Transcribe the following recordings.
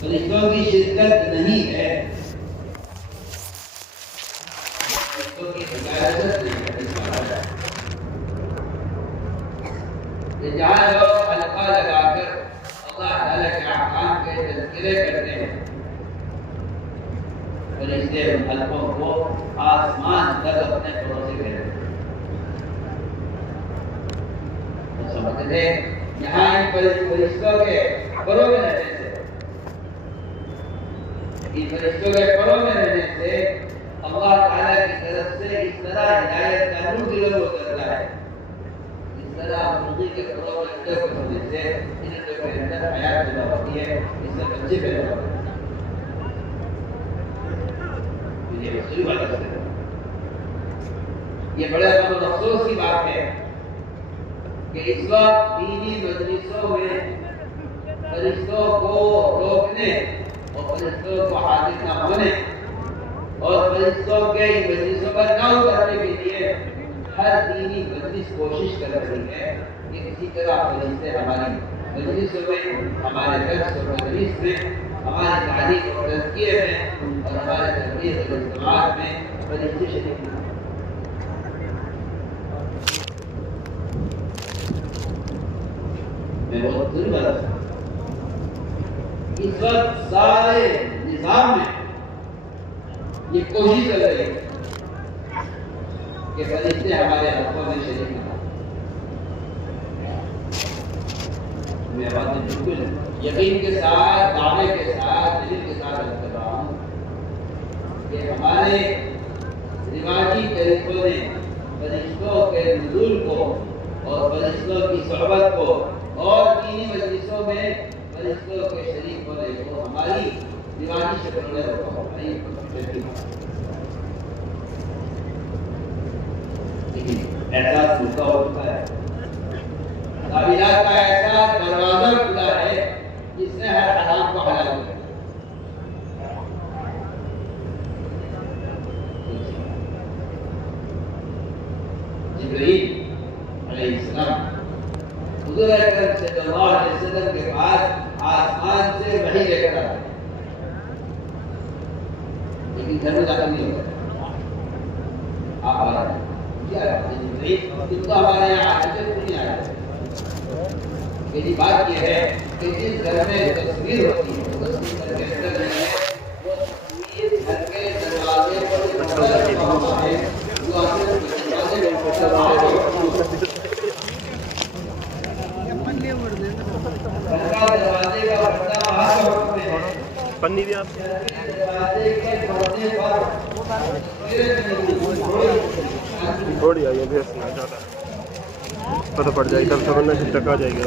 फरिश्तों की शिरकत नहीं है, फरिश्तों की इजाजत नहीं है। जहाँ लोग हल्का लगाकर अल्लाह ताला के अहकाम के तज़किरे करते हैं, फरिश्ते उन हल्कों को आसमान तक अपने भरोसे करते हैं। तो समझते यहाँ इन फरिश्तों के परों में रहने से, इन फरिश्तों के परों में रहने से अल्लाह ताला की तरफ से इस तरह हिदायत का नूर दिलों को करता है। इस तरह मुर्गी के परों में होने से इनके अंदर हयात पैदा होती है, इससे बच्चे पैदा होते हैं। ये रसूल बात है। ये बड़े अफसोस की बात है कि इस वक्त दीनी मजलिसों में फरिश्तों को रोकने और फरिश्तों को हाजिर न होने और फरिश्तों के मजलिसों पर न उतरने के लिए हर दीनी मजलिस कोशिश कर रही है कि किसी तरह फरिश्ते हमारी मजलिसों में, हमारे दर्स और मजलिस में, हमारे तारीख और तज़किये में और हमारे तबलीग और इज्तिमाअ में फरिश्ते शरीक न हों। मैं बहुत जरूर बता इस वक्त सारे निज़ाम में ये कोशिश कर रही है कि फरिश्ते हमारे हक़ों में शरीक न हों। मैं बात बिल्कुल यकीन के साथ, दावे के साथ, दलील के साथ कर रहा हूँ कि हमारे रिवाजी तरीकों ने फरिश्तों के नुज़ूल को और फरिश्तों की सोहबत को और दीनी मजलिसों में फरिश्तों के शरीक होने को हमारी दीवानी शक्ल में रोका। लेकिन एहसास मुद्दा होता है, काबिलात का एहसास दरवाजा खुला है जिसने हर हराम को हलाल कर दिया। जिब्रील अलैहिस्सलाम हुज़ूर अकरम सल्लल्लाहु अलैहि वसल्लम के पास आसमान से वही लेकर आए, लेकिन घर में दाखिल नहीं होता। आप आ रहे हैं क्या जिब्रील तो हमारे यहाँ आजकल नहीं आया। मेरी बात यह है कि जिस घर में तस्वीर होती है, तस्वीर घर के अंदर नहीं है, वो तस्वीर घर के दरवाजे पर रखा हुआ है, जो आखिर दरवाजे का पर्दा वहाँ पे है। पन्नी भी आप दरवाजे के पर्दे पर थोड़ी आई है, ज़्यादा पता पड़ जाएगी, तब समझना शिद्दत आ जाएगी।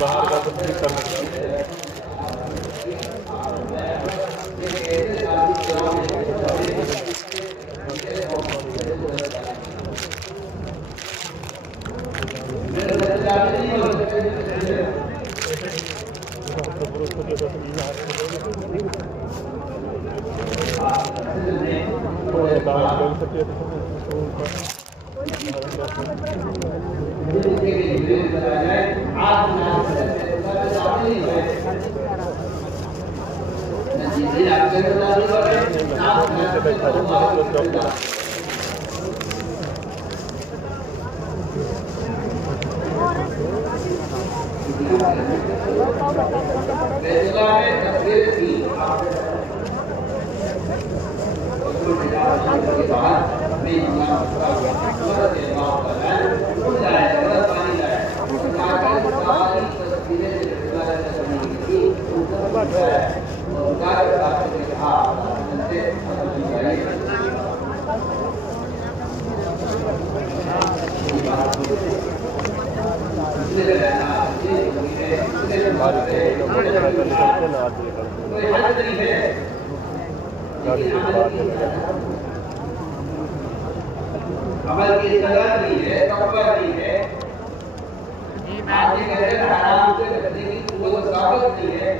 बाहर का कुछ करना अमल की सजा नहीं है, तकवा नहीं है। आगे कहते हैं हराम से बचने की कुव्वत और ताकत नहीं है।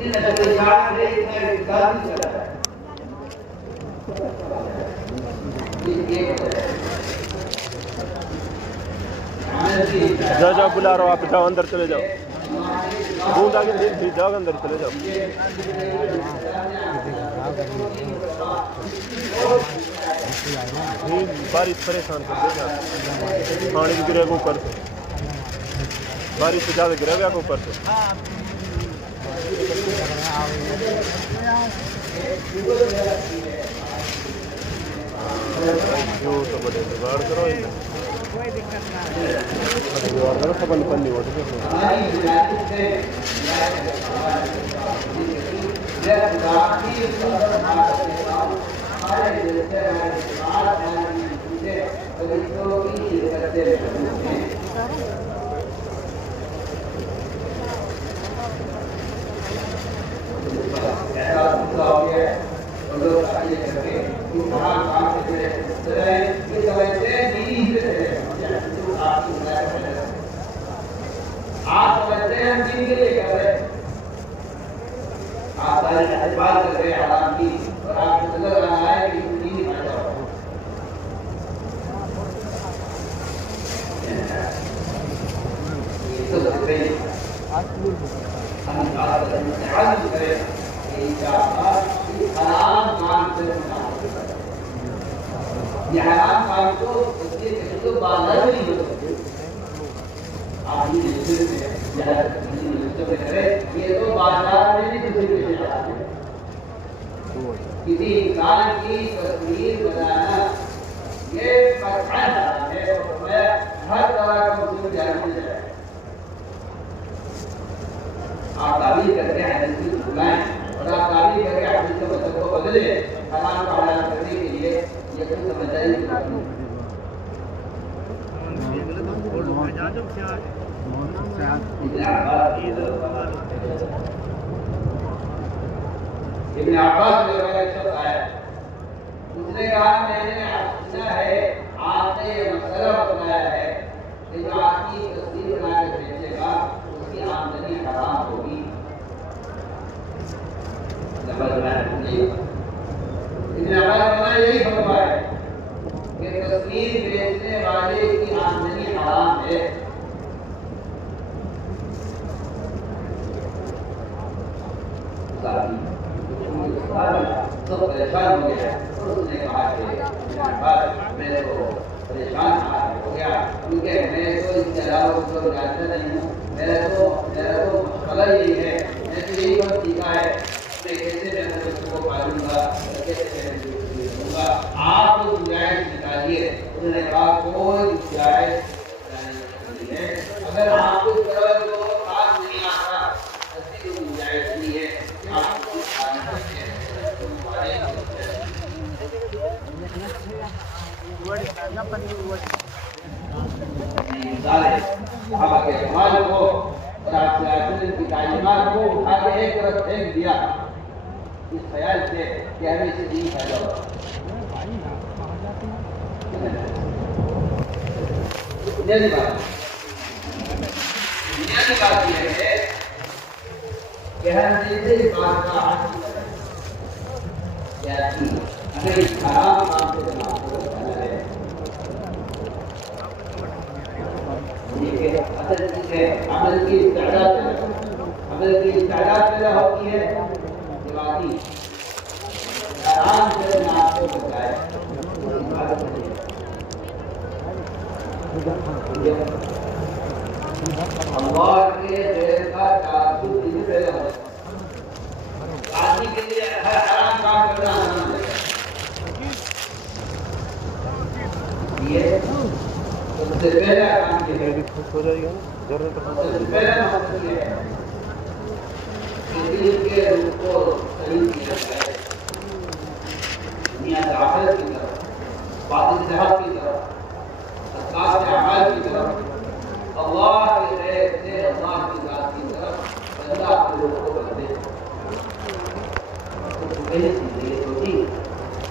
इन नतीजात से इतना इंतजार नहीं कर रहा है। जाओ जाओ बुला रहा हूँ, आप जाओ अंदर चले जाओ, बूंद आगे जाओ, अंदर चले जाओ। बारिश परेशान कर देगा, पानी भी गिरेगा ऊपर से, बारिश से ज़्यादा गिरेगा ऊपर से। जो तो बड़े जुगाड़ करो, कोई दिक्कत नहीं, सबन पन्नी हो आप समझते हैं हम दीन के लिए कर रहे हैं, आप सारी बात कर रहे हैं हराम की, और आपको नजर आ रहा है कि दीन ही फायदा हो। ये सब से हम बात करें कि इंशाअल्लाह हराम काम से ये हराम काम को उसके तो बाजार में नहीं हो सकते। आप ये तो बाजार में नहीं दूसरे किसी इंसान की तस्वीर बनाना ये फर्ज है, मैं हर तरह का मुझे ध्यान में जाए। आप ताबीर करके हदीस की बुलाएं और आप ताबीर करके हदीस के मतलब को बदले हराम को हलाल करने के लिए ये कोई समझदारी की बात नहीं। इब्न अब्बास ने एक शब्द आया, उसने कहा मैंने सुना है आपने ये मसला बताया है कि जो आपकी तस्वीर बना के बेचेगा उसकी आमदनी हराम होगी। इब्न अब्बास ने यही फतवा है कि तस्वीर बेचने वाले की आमदनी हराम है। तो परेशान हो गया, उसने कहा कि मैं तो परेशान हो गया क्योंकि मैं तो इसके अलावा कुछ जानता नहीं हूँ। मेरा तो मसला यही है, मैं तो यही बात सीखा है मैं कैसे मैं उसको पालूंगा, कैसे मैं दूंगा। आप तो गुंजाइश निकालिए। उन्होंने कहा कोई गुंजाइश नहीं है, अगर आपको जो बात नहीं आता ऐसी कोई गुंजाइश नहीं है। माल को की तालीमात को उठा के एक तरफ फेंक दिया इस ख्याल से कि हमें इससे नहीं फायदा होगा। बुनियादी बात यह है कि हम इस बात का अगर इस खराब काम से जनाब को बचाना है, असल चीज है अमल की इस्तादात पैदा होती है दिमागी आराम से जनाब को बचाए। अल्लाह के गैर का ताअद्दुद इसी पैदा होता है। आदमी के लिए हराम काम करना हराम है। ये सबसे पहला काम ये है, खुश हो जाएगा ना जरूरत सबसे पहला मकसद ये है कि दिल के रूप को सही किया जाए, दुनिया से आखिरत की तरफ, बातिन से हक की तरफ, असलाह से अमाल की तरफ, अल्लाह के गैर से अल्लाह की जात की तरफ बंदा अपने रूप को बदले। तो पहली चीज ये होती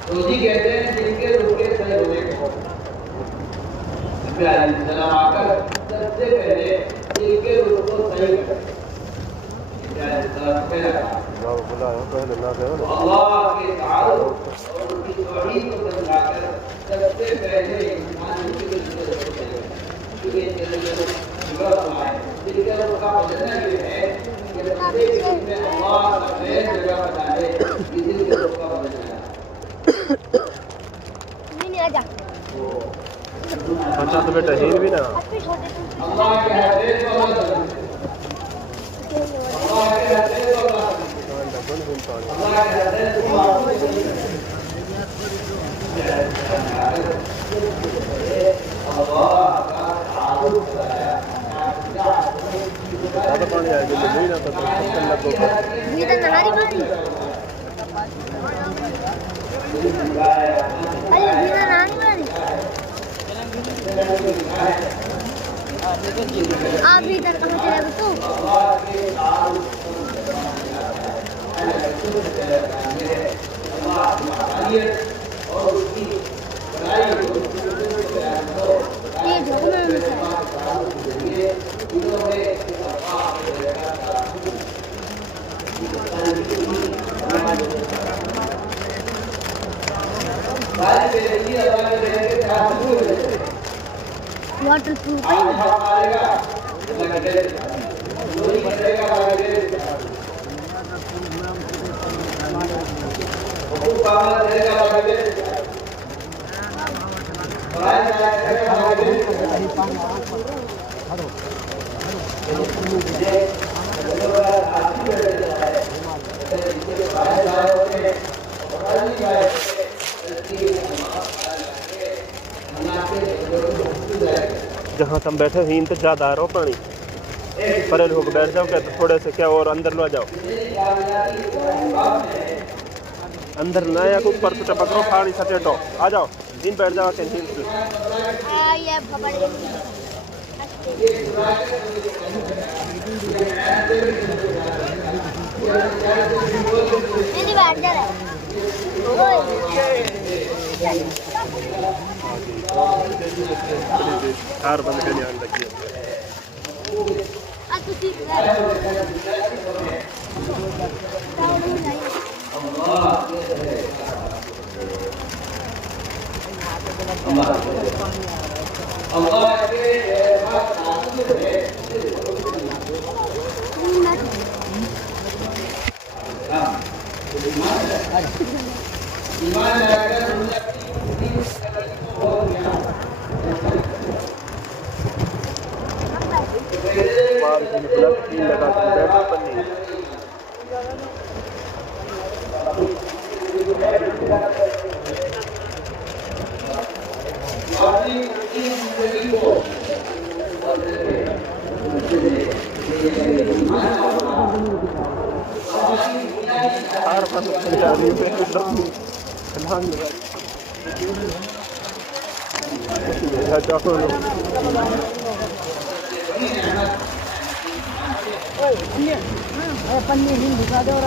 तो जी कहते हैं जिनके रुके सही होने को सलाम आकर सबसे पहले जिनके रुक को सही कर अल्लाह के ताल्लुक और उनकी तौहीद को समझाकर सबसे पहले इंसान उनके रुक को सही कर क्योंकि जिनके रुक का बदलना ये है कि सबसे में अल्लाह का खैर जगह बता दे किसी के रुक का बदलना अच्छा तो बेटा हीर भी ना अल्लाह के हदीस को अल्लाह के हदीस को अल्लाह के हदीस को अल्लाह का ताल्लुक बताया ज़्यादा पानी आएगा तो नहीं ना तो अल्लाह को ये तो नहारी मारी अरे ये नहारी मारी आप इधर कहाँ चले गए तो ये झुकने में वाटर प्रूफ जहाँ तुम बैठे हीन तो ज़्यादा आ रहा हो पानी परे लोग बैठ जाओ क्या तो थोड़े से क्या और अंदर लो जाओ अंदर ना या ऊपर तो टपक लो पानी सटेटो आ जाओ हीन बैठ जाओ कैंटीन से ये खबर ये बैठ जा रहा है कार बंद करने आने लगी लगा बैठो पन्नी हर बंद पंजाबी पे लांग लगा चाको पन्नी हिंद दिखा दो और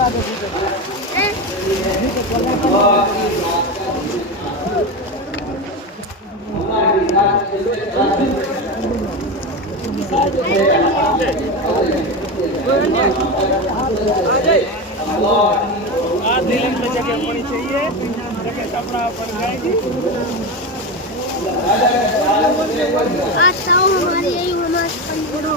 आगे जगह होनी चाहिए कपड़ा पर जाएगी आज तो हमारी यही हमारे पंजोड़ो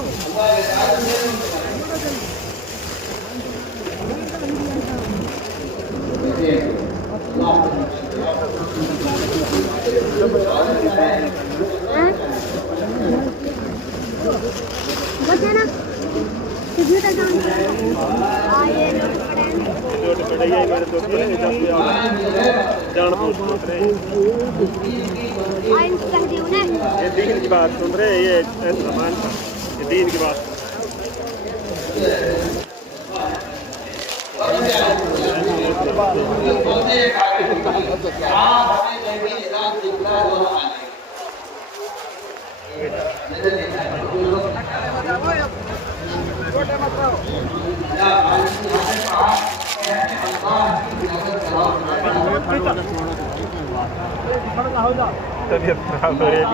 बचा ना कितने तक आए जो पड़े ये मेरे दोस्त ने जान पूछ रहे आइन कह दियो ना ये दीन की बात सुन रहे ये सामान ये दीन की बात छोटे तबीयत खराब हो रही है।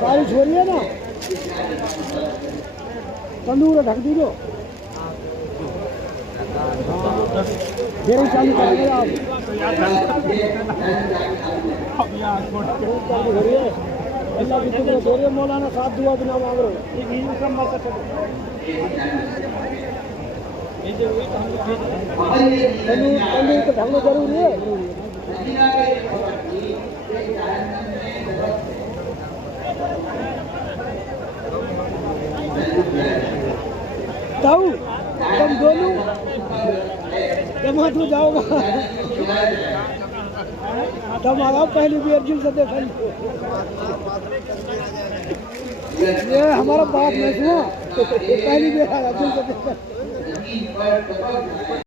बारिश हो रही है ना, तंदूर ढक दीजिए, फिर चालू करेंगे आप। अल्लाह की तरफ से मौलाना साथ दुआ बिना मांग रहे तंदूर तो ढकना जरूरी है। ताऊ तुम दोनों जमात में जाओगा, तुम आराम पहली भी अर्जुन से देखा ये हमारा बाप नहीं सुना, पहली भी अर्जुन से देखा।